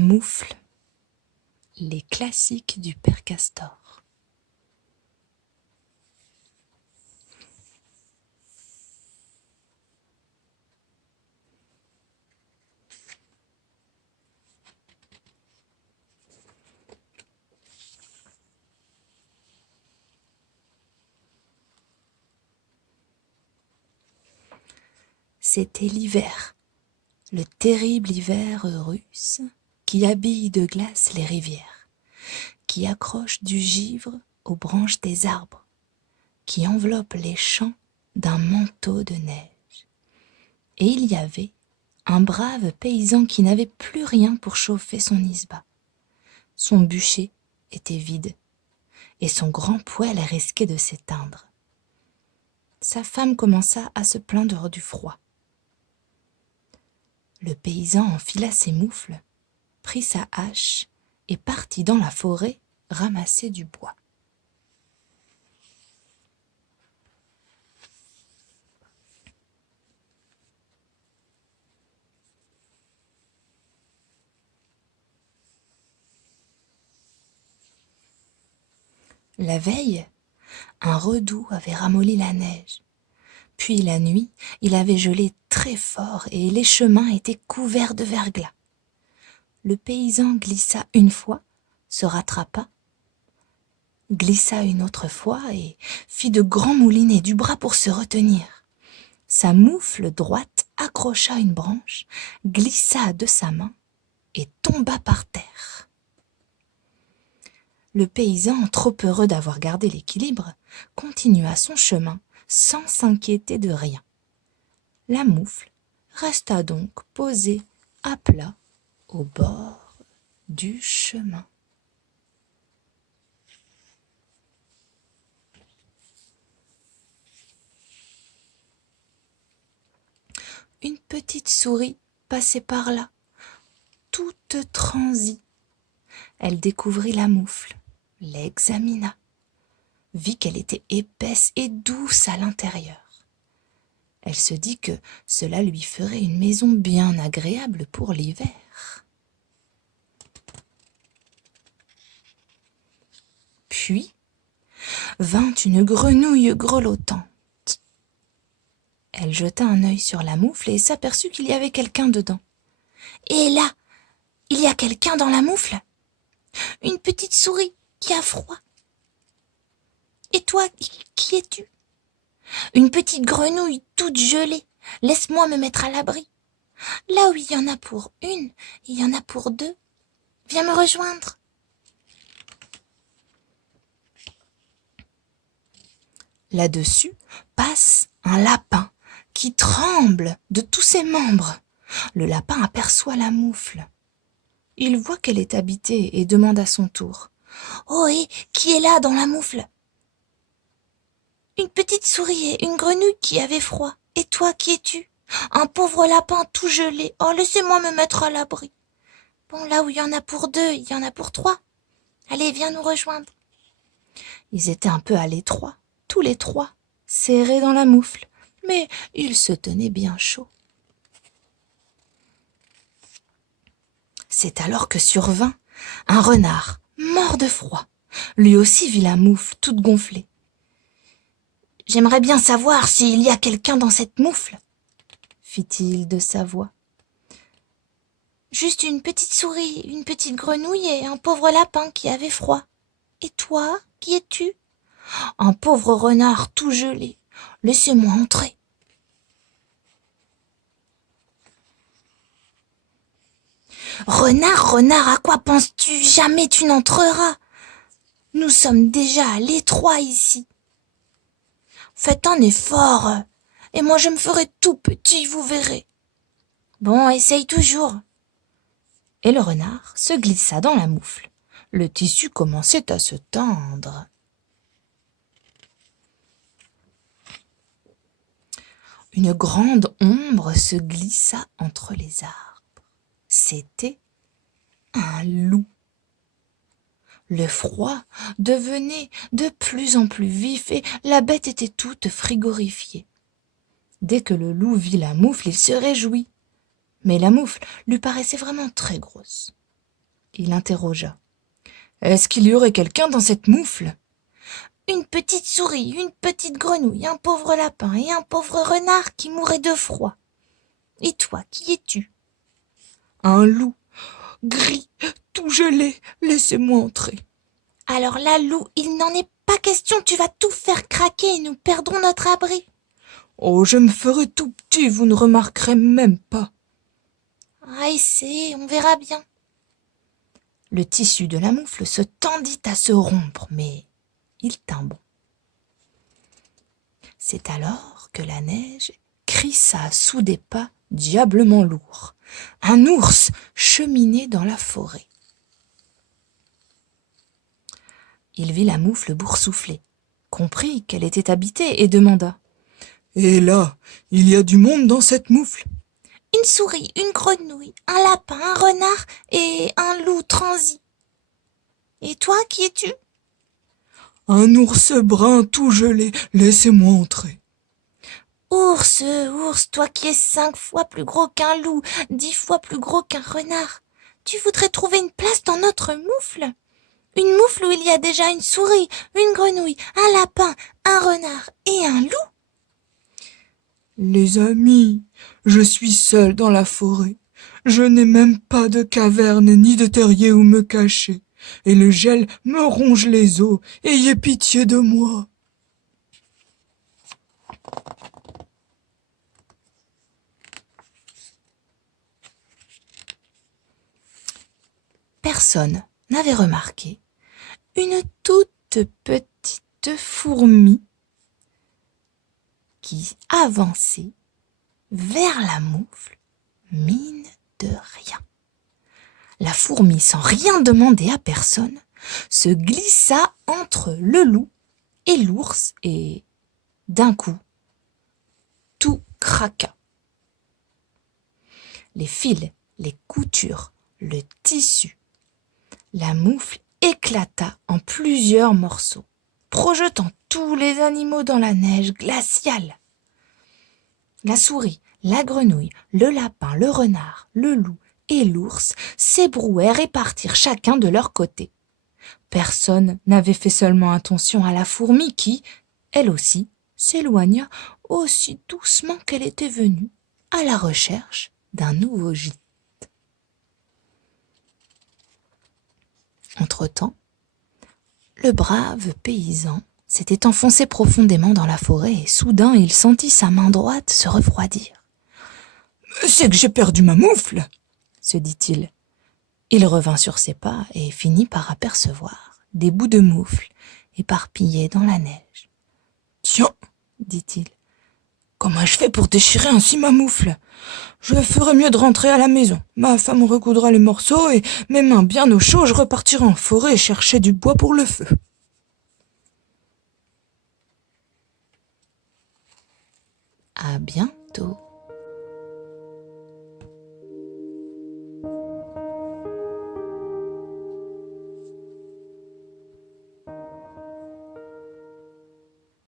moufle, les classiques du Père Castor. C'était l'hiver, le terrible hiver russe qui habille de glace les rivières, qui accroche du givre aux branches des arbres, qui enveloppe les champs d'un manteau de neige. Et il y avait un brave paysan qui n'avait plus rien pour chauffer son isba. Son bûcher était vide, et son grand poêle risquait de s'éteindre. Sa femme commença à se plaindre du froid. Le paysan enfila ses moufles, prit sa hache et partit dans la forêt ramasser du bois. La veille, un redoux avait ramolli la neige. Puis la nuit, il avait gelé très fort et les chemins étaient couverts de verglas. Le paysan glissa une fois, se rattrapa, glissa une autre fois et fit de grands moulinets du bras pour se retenir. Sa moufle droite accrocha une branche, glissa de sa main et tomba par terre. Le paysan, trop heureux d'avoir gardé l'équilibre, continua son chemin sans s'inquiéter de rien. La moufle resta donc posée à plat au bord du chemin. Une petite souris passait par là, toute transie. Elle découvrit la moufle, l'examina, vit qu'elle était épaisse et douce à l'intérieur. Elle se dit que cela lui ferait une maison bien agréable pour l'hiver. Puis vint une grenouille grelottante. Elle jeta un œil sur la moufle et s'aperçut qu'il y avait quelqu'un dedans. « Et là, il y a quelqu'un dans la moufle ? Une petite souris qui a froid. Et toi, qui es-tu ? Une petite grenouille toute gelée. Laisse-moi me mettre à l'abri. Là où il y en a pour une, il y en a pour deux. Viens me rejoindre. » Là-dessus passe un lapin qui tremble de tous ses membres. Le lapin aperçoit la moufle. Il voit qu'elle est habitée et demande à son tour. « Oh, et qui est là dans la moufle ? » « Une petite souris et une grenouille qui avait froid. Et toi, qui es-tu ? » ?»« Un pauvre lapin tout gelé. Oh, laissez-moi me mettre à l'abri. » »« Bon, là où il y en a pour deux, il y en a pour trois. Allez, viens nous rejoindre. » Ils étaient un peu à l'étroit, tous les trois, serrés dans la moufle, mais ils se tenaient bien chaud. C'est alors que survint un renard, mort de froid. Lui aussi vit la moufle toute gonflée. « J'aimerais bien savoir s'il y a quelqu'un dans cette moufle, » fit-il de sa voix. « Juste une petite souris, une petite grenouille et un pauvre lapin qui avait froid. Et toi, qui es-tu ? » ?»« Un pauvre renard tout gelé. Laissez-moi entrer. » « Renard, renard, à quoi penses-tu ? Jamais tu n'entreras. Nous sommes déjà à l'étroit ici. Faites un effort, et moi je me ferai tout petit, vous verrez. Bon, essaye toujours. » Et le renard se glissa dans la moufle. Le tissu commençait à se tendre. Une grande ombre se glissa entre les arbres. C'était un loup. Le froid devenait de plus en plus vif et la bête était toute frigorifiée. Dès que le loup vit la moufle, il se réjouit. Mais la moufle lui paraissait vraiment très grosse. Il interrogea. « Est-ce qu'il y aurait quelqu'un dans cette moufle ?»« Une petite souris, une petite grenouille, un pauvre lapin et un pauvre renard qui mourrait de froid. Et toi, qui es-tu ?»« Un loup, gris, tout gelé, laissez-moi entrer. »« Alors là, loup, il n'en est pas question, tu vas tout faire craquer et nous perdrons notre abri. »« Oh, je me ferai tout petit, vous ne remarquerez même pas. »« Ah, essaie, on verra bien. » Le tissu de la moufle se tendit à se rompre, mais il tint bon. C'est alors que la neige crissa sous des pas diablement lourds. Un ours cheminait dans la forêt. Il vit la moufle boursoufler, comprit qu'elle était habitée et demanda. « Et là, il y a du monde dans cette moufle ?»« Une souris, une grenouille, un lapin, un renard et un loup transi. Et toi, qui es-tu ?»« Un ours brun tout gelé, laissez-moi entrer. »« Ours, ours, toi qui es 5 fois plus gros qu'un loup, 10 fois plus gros qu'un renard, tu voudrais trouver une place dans notre moufle ? Une moufle où il y a déjà une souris, une grenouille, un lapin, un renard et un loup ? » « Les amis, je suis seul dans la forêt. Je n'ai même pas de caverne ni de terrier où me cacher. Et le gel me ronge les os. Ayez pitié de moi. » Personne n'avait remarqué une toute petite fourmi qui avançait vers la moufle, mine de rien. La fourmi, sans rien demander à personne, se glissa entre le loup et l'ours et, d'un coup, tout craqua. Les fils, les coutures, le tissu. La moufle éclata en plusieurs morceaux, projetant tous les animaux dans la neige glaciale. La souris, la grenouille, le lapin, le renard, le loup et l'ours s'ébrouèrent et partirent chacun de leur côté. Personne n'avait fait seulement attention à la fourmi qui, elle aussi, s'éloigna aussi doucement qu'elle était venue, à la recherche d'un nouveau gîte. Entre-temps, le brave paysan s'était enfoncé profondément dans la forêt et soudain il sentit sa main droite se refroidir. « C'est que j'ai perdu ma moufle !» se dit-il. Il revint sur ses pas et finit par apercevoir des bouts de moufle éparpillés dans la neige. « Tiens, dit-il, comment je fais pour déchirer ainsi ma moufle ? Je ferais mieux de rentrer à la maison. Ma femme recoudra les morceaux et, mes mains bien au chaud, je repartirai en forêt chercher du bois pour le feu. » À bientôt.